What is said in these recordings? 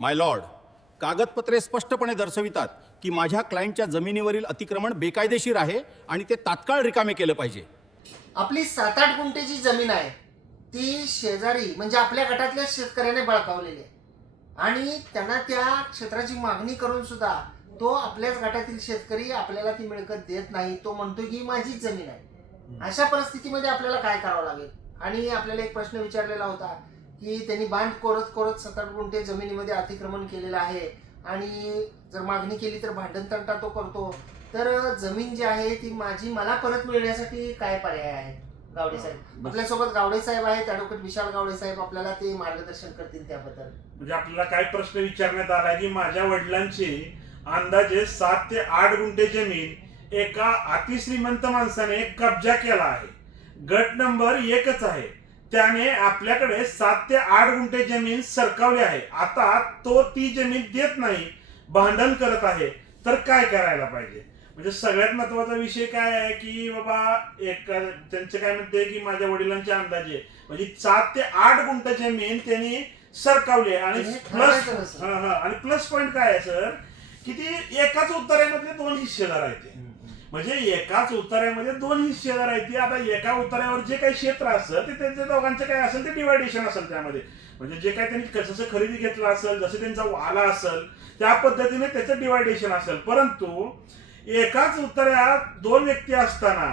माय Lord, कागदपत्रे स्पष्टपणे दर्शवितात की माझ्या क्लायंटच्या जमिनीवरील अतिक्रमण बेकायदेशीर आहे आणि ते तात्काळ रिकामे केलं पाहिजे. आपली 7-8 गुंठेची जमीन आहे, ती शेजारी म्हणजे आपल्या गटातल्या शेतकऱ्याने बळकावलेली आहे आणि त्यांना त्या क्षेत्राची मागणी करून सुद्धा तो आपल्याच गटातील शेतकरी आपल्याला ती मिळकत देत नाही. तो म्हणतो की माझीच जमीन आहे. अशा परिस्थितीमध्ये आपल्याला काय करावं लागेल? आणि आपल्याला एक प्रश्न विचारलेला होता की त्यांनी बांध कोरत कोरत 7-8 गुंठे जमिनीमध्ये अतिक्रमण केलेलं आहे आणि जर मागणी केली तर भांडणतंटा तो करतो. तर जमीन जी आहे ती माझी मला परत मिळण्यासाठी काय पर्याय आहे? गावडे साहेब आपल्यासोबत गावडे साहेब आहेत, ॲडव्होकेट विशाल गावडे साहेब आपल्याला ते मार्गदर्शन करतील त्याबद्दल. म्हणजे आपल्याला काय प्रश्न विचारण्यात आला की माझ्या वडिलांची अंदाजे 7 ते 8 गुंठे जमीन एका अतिश्रीमंत माणसाने कब्जा केला आहे. गट नंबर 1च आहे. त्याने आपल्याकडे 7 ते 8 गुंठे जमीन सरकावली आहे. आता तो ती जमीन देत नाही, भांडण करत आहे. तर काय करायला पाहिजे? म्हणजे सगळ्यात महत्वाचा विषय काय आहे की बाबा त्यांचे काय म्हणते की माझ्या वडिलांच्या अंदाजे म्हणजे 7 ते 8 गुंठ जमीन त्यांनी सरकावली आहे आणि प्लस पॉइंट काय आहे सर की ती एकाच उतार्यामधले 2 हिस्सेदार आहेत. म्हणजे एकाच उतार्यामध्ये 2 हिस्सेदार आहेत. आता एका उतार्यावर जे काही क्षेत्र असेल ते त्यांच्या दोघांचं काय असेल ते डिवायडेशन असेल त्यामध्ये. म्हणजे जे काही त्यांनी जसं खरेदी घेतलं असेल, जसं त्यांचा वाला असेल त्या पद्धतीने त्याचं डिवायडेशन असेल. परंतु एकाच उतार्यात 2 व्यक्ती असताना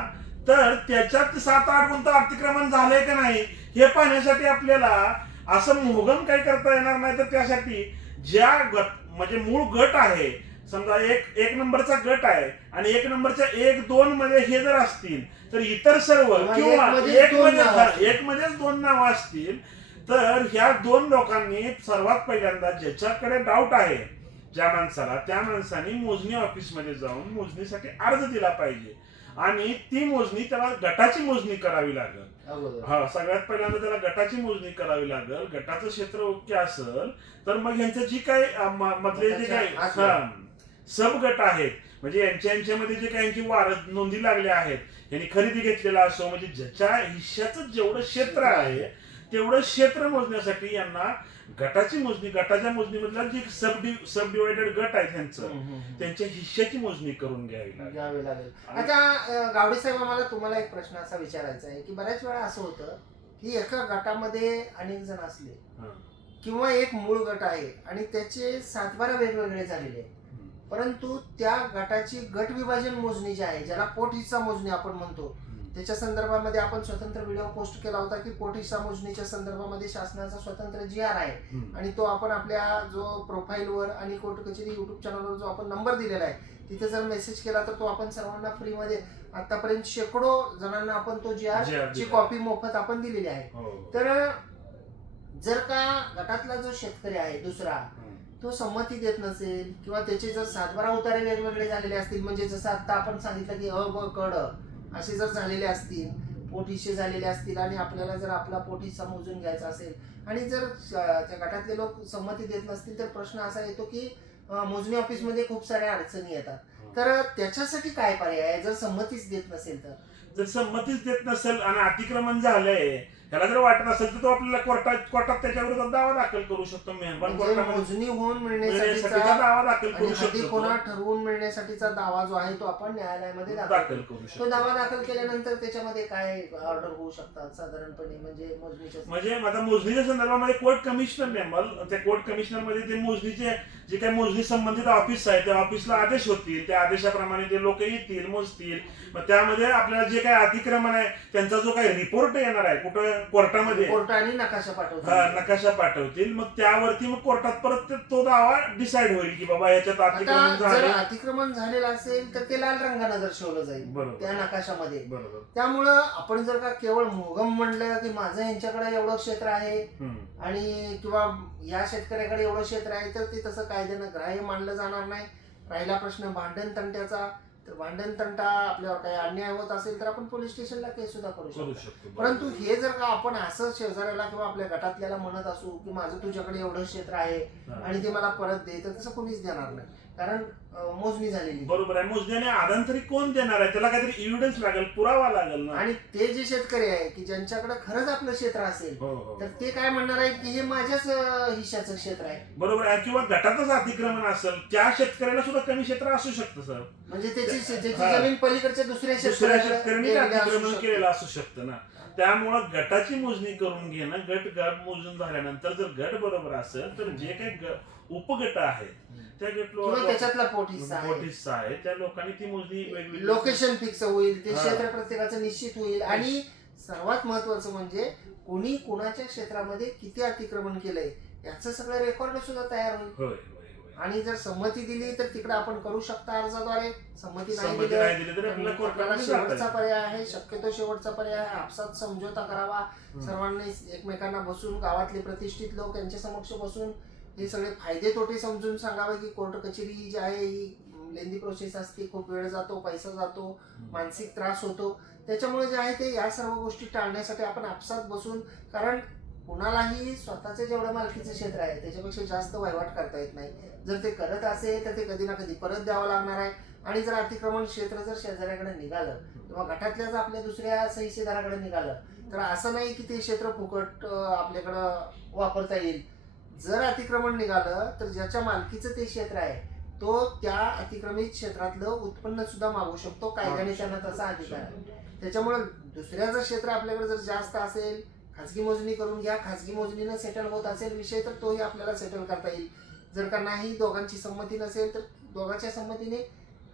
तर त्याच्यात 7-8 गुंठ अतिक्रमण झालंय का नाही हे पाहण्यासाठी आपल्याला असं मोहगम काही करता येणार नाही. तर त्यासाठी ज्या गट म्हणजे मूळ गट आहे, समजा एक नंबरचा गट आहे आणि 1 नंबरच्या 1-2 मध्ये हे जर असतील तर इतर सर्व किंवा एक मध्येच 2 नावं असतील तर ह्या 2 लोकांनी सर्वात पहिल्यांदा ज्याच्याकडे डाऊट आहे ज्या माणसाला त्या माणसाने मोजणी ऑफिसमध्ये जाऊन मोजणीसाठी अर्ज दिला पाहिजे आणि ती मोजणी त्याला गटाची मोजणी करावी लागेल. हा सगळ्यात पहिल्यांदा त्याला गटाची मोजणी करावी लागेल. गटाचं क्षेत्र ओके असेल तर मग यांचं जी काही मधले जे काही सब गट आहेत म्हणजे यांच्यामध्ये जे काही यांची वारस नोंदी लागल्या आहेत यांनी खरेदी घेतलेला असो म्हणजे ज्याच्या हिश्श्याचं जेवढं क्षेत्र आहे तेवढं क्षेत्र मोजण्यासाठी यांना गटाची मोजणी गटाच्या मोजणीमधला जी सब डिवायडेड गट आहे त्यांच्या हिश्श्याची मोजणी करून घ्यावी लागेल. आता गावडे साहेब आम्हाला तुम्हाला एक प्रश्न असा विचारायचा आहे की बऱ्याच वेळा असं होतं की एका गटामध्ये अनेक जण असले किंवा एक मूळ गट आहे आणि त्याचे 7-12 वेगवेगळे झालेले आहेत. परंतु त्या गटाची गट विभाजन मोजणी जी आहे ज्याला पोट हिस्सा मोजणी आपण म्हणतो त्याच्या संदर्भामध्ये आपण स्वतंत्र व्हिडिओ पोस्ट केला होता की पोट हिस्सा मोजणीच्या संदर्भामध्ये शासनाचा स्वतंत्र GR आहे आणि तो आपण आपल्या जो प्रोफाईलवर आणि कोर्ट कचेरी युट्यूब चॅनलवर जो आपण नंबर दिलेला आहे तिथे जर मेसेज केला तर तो आपण सर्वांना फ्रीमध्ये आतापर्यंत शेकडो जणांना आपण तो GR ची कॉपी मोफत आपण दिलेली आहे. तर जर का गटातला जो शेतकरी आहे दुसरा तो संमती देत नसेल किंवा त्याचे जर 7-12 उतारे वेगवेगळे झालेले असतील म्हणजे जसं आता आपण सांगितलं की ब क ड असे जर झालेले असतील पोट हिस्से झालेले असतील आणि आपल्याला जर आपला पोट हिस्सा मोजून घ्यायचा असेल आणि जर त्या गटातले लोक संमती देत नसतील तर प्रश्न असा येतो की मोजणी ऑफिसमध्ये खूप साऱ्या अडचणी येतात. तर त्याच्यासाठी काय पर्याय आहे जर संमतीच देत नसेल तर? जर संमतीच देत नसेल आणि अतिक्रमण झालंय त्याला जर वाटत असेल तर तो आपल्याला कोर्टात त्याच्या विरोधात दावा दाखल करू शकतो. मेहरबान मोजणी होऊन मिळण्यासाठीचा दावा दाखल करू शकतो. कोणा ठरवून मिळण्यासाठीचा दावा जो आहे तो आपण न्यायालयामध्ये दाखल करू शकतो. तो दावा दाखल केल्यानंतर त्याच्यामध्ये काय ऑर्डर होऊ शकतात साधारणपणे म्हणजे आता मोजणीच्या संदर्भामध्ये कोर्ट कमिशनर नेमल त्या कोर्ट कमिशनर मध्ये ते मोजणीचे जे काही मोजणी संबंधित ऑफिस आहे त्या ऑफिसला आदेश होतील. त्या आदेशाप्रमाणे ते लोक येतील मोजतील. मग त्यामध्ये आपल्याला जे काही अतिक्रमण आहे त्यांचा जो काही रिपोर्ट येणार आहे कुठं कोर्टामध्ये कोर्टाने नकाशा पाठवतील. मग त्यावरती मग कोर्टात परत तो दावा डिसाइड होईल की बाबा याच्यात अतिक्रमण झालेलं असेल तर ते लाल रंगाने दर्शवलं जाईल त्या नकाशामध्ये. त्यामुळं आपण जर का केवळ मोहगम म्हणलं की माझं यांच्याकडे एवढं क्षेत्र आहे आणि किंवा या शेतकऱ्याकडे एवढं क्षेत्र आहे तर ते तसं कायद्यानं ग्राह्य मानलं जाणार नाही. राहिला प्रश्न भांडण तंट्याचा तर भांडण तंटा आपल्यावर काही अन्याय होत असेल तर आपण पोलीस स्टेशनला केस सुद्धा करू शकतो. परंतु हे जर का आपण असं शेजाऱ्याला किंवा आपल्या गटातल्याला म्हणत असू की माझं तुझ्याकडे एवढं क्षेत्र आहे आणि ते मला परत दे तर तसं कोणीच देणार नाही. कारण मोजणी झालेली. बरोबर आहे. मोजण्याने आधांतरी कोण देणार आहे? त्याला काहीतरी एव्हिडन्स लागेल, पुरावा लागेल ना. आणि ते जे शेतकरी आहे की ज्यांच्याकडे खरंच आपलं क्षेत्र असेल हो, हो. तर ते काय म्हणणार आहेत की हे माझ्याच हिश्श्याचं क्षेत्र आहे. बरोबर आहे. किंवा गटातच अतिक्रमण असेल, त्या शेतकऱ्याला सुद्धा कमी क्षेत्र असू शकतं सर. म्हणजे त्याची हा. जमीन पलीकडच्या दुसऱ्या दुसऱ्या शेतकऱ्याकडे शेतकऱ्यांनी गेलेली असू अतिक्रमण शकते. केलेलं असू शकतं ना. त्यामुळं गटाची मोजणी करून घेणं, गट मोजून झाल्यानंतर जर गट बरोबर असेल तर जे काही उपगट आहेत त्या गट किंवा त्याच्यातला पोट हिस्सा मोठीसा आहे त्या लोकांनी ती मोजणी वेगवेगळी लोकेशन फिक्स होईल, ते हा. क्षेत्र प्रत्येकाचं निश्चित होईल. आणि सर्वात महत्वाचं म्हणजे कोणी कोणाच्या क्षेत्रामध्ये किती अतिक्रमण केलंय याचं सगळं रेकॉर्ड सुद्धा तयार होईल. होय, होय, होय. आणि जर संमती दिली तर तिकडे आपण करू शकता अर्जाद्वारे. संमती नाही संमती दिली नाही दिली तर आपल्याला तर कोर्टाला आपल्याला जाता शेवटचा येईल. पर्याय आहे, शक्यतो शेवटचा पर्याय आहे, आपसात समझोता करावा. सर्वांनी एकमेकांना बसून, गावातले प्रतिष्ठित लोक यांच्या समक्ष बसून हे सगळे फायदे तोटे समजून सांगावे की कोर्ट कचेरी जी आहे ही लेंदी प्रोसेस असते, खूप वेळ जातो, पैसा जातो, मानसिक त्रास होतो. त्याच्यामुळे जे आहे ते या सर्व गोष्टी टाळण्यासाठी आपण आपसात बसून, कारण कुणालाही स्वतःचे जेवढं मालकीचं क्षेत्र आहे त्याच्यापेक्षा जास्त वहिवाट करता येत नाही. जर ते करत असेल तर ते कधी ना कधी परत द्यावं लागणार आहे. आणि जर अतिक्रमण क्षेत्र जर शेजाऱ्याकडे निघालं किंवा गटातल्याच आपल्या दुसऱ्या सहीशेदाराकडे निघालं तर असं नाही की ते क्षेत्र फुकट आपल्याकडं वापरता येईल. जर अतिक्रमण निघालं तर ज्याच्या मालकीचं ते क्षेत्र आहे तो त्या अतिक्रमित क्षेत्रातलं उत्पन्न सुद्धा मागू शकतो. कायद्याने त्यांना तसा अधिकार आहे. त्याच्यामुळे दुसऱ्याचं क्षेत्र आपल्याकडे जर जास्त असेल, खाजगी मोजणी करून घ्या, खाजगी मोजणीनं सेटल होत असेल विषय तर तोही आपल्याला सेटल करता येईल. जर का नाही, दोघांची संमती नसेल तर दोघांच्या संमतीने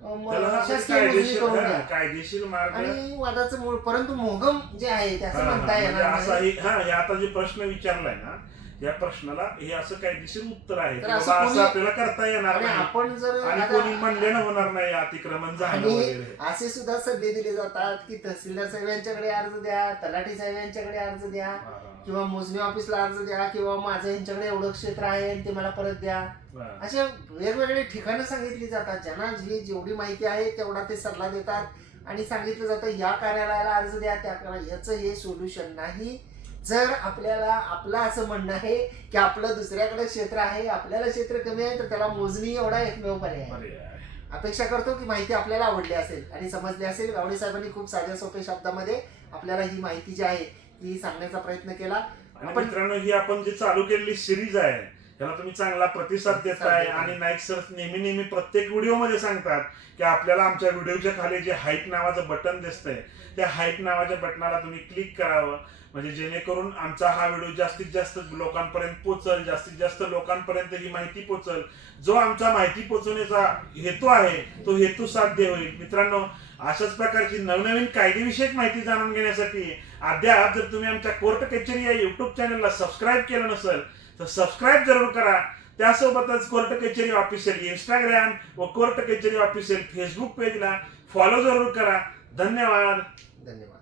शासकीय मोजणी करून घ्या. कायदेशीर मार्ग आणि वादाचं मूळ, परंतु मोहगम जे आहे ते असं हा, म्हणता म्हणजे येणार असा नाही. हे आता जे प्रश्न विचारलाय ना या प्रश्नाला हे असं कायदेशीर उत्तर आहे तर की असं बाबा कोणी- असं आपल्याला करता येणार आणि नाही आपण जर आणि आता- कोणी म्हणलेलं होणार नाही अतिक्रमण झालं आणि वगैरे. असे सुद्धा सल्ले दिले जातात की तहसीलदार साहेब यांच्याकडे अर्ज द्या, तलाठी साहेब यांच्याकडे अर्ज द्या, हा, किंवा मोजणी ऑफिसला अर्ज द्या, किंवा माझं यांच्याकडे एवढं क्षेत्र आहे आणि ते मला परत द्या. हा. अशा वेगवेगळे ठिकाणं सांगितली जातात. ज्यांना जेवढी माहिती आहे तेवढा ते सल्ला देतात आणि सांगितलं जातं या कार्यालयाला अर्ज द्या, त्या याचं हे सोल्युशन नाही. जर आपल्याला आपलं असं म्हणणं आहे की आपलं दुसऱ्याकडे क्षेत्र आहे, आपल्याला क्षेत्र कमी आहे, तर त्याला मोजणी एवढा एकमेव पर्याय आहे. पर्याय. अपेक्षा करतो की माहिती आपल्याला आवडली असेल आणि समजली असेल. गावडे साहेबांनी खूप साध्या सोप्या शब्दामध्ये आपल्याला ही माहिती जी आहे ती सांगण्याचा प्रयत्न केला. आणि मित्रांनो ही आपण जी चालू केलेली सिरीज आहे त्याला तुम्ही चांगला प्रतिसाद देताय आणि नाईक सर नेहमी प्रत्येक व्हिडिओ मध्ये सांगतात की आपल्याला आमच्या व्हिडिओच्या खाली जे हाईट नावाचं बटन दिसतंय त्या हाईट नावाच्या बटनाला तुम्ही क्लिक करावं, म्हणजे जेणेकरून आमचा हा व्हिडिओ जास्तीत जास्त लोकांपर्यंत पोहोचल, जास्तीत जास्त लोकांपर्यंत ही माहिती पोहोचल. जो आमचा माहिती पोहोचवण्याचा हेतू आहे तो हेतू साध्य होईल. मित्रांनो अशाच प्रकारची नवनवीन कायदेविषयक माहिती जाणून घेण्यासाठी अद्याप जर तुम्ही आमच्या कोर्ट कचेरी या युट्यूब चॅनलला सबस्क्राईब केलं नसेल तर सबस्क्राईब जरूर करा. त्यासोबतच कोर्ट कचेरी ऑफिशियल इंस्टाग्राम व कोर्ट कचेरी ऑफिशियल फेसबुक पेजला फॉलो जरूर करा. धन्यवाद. धन्यवाद.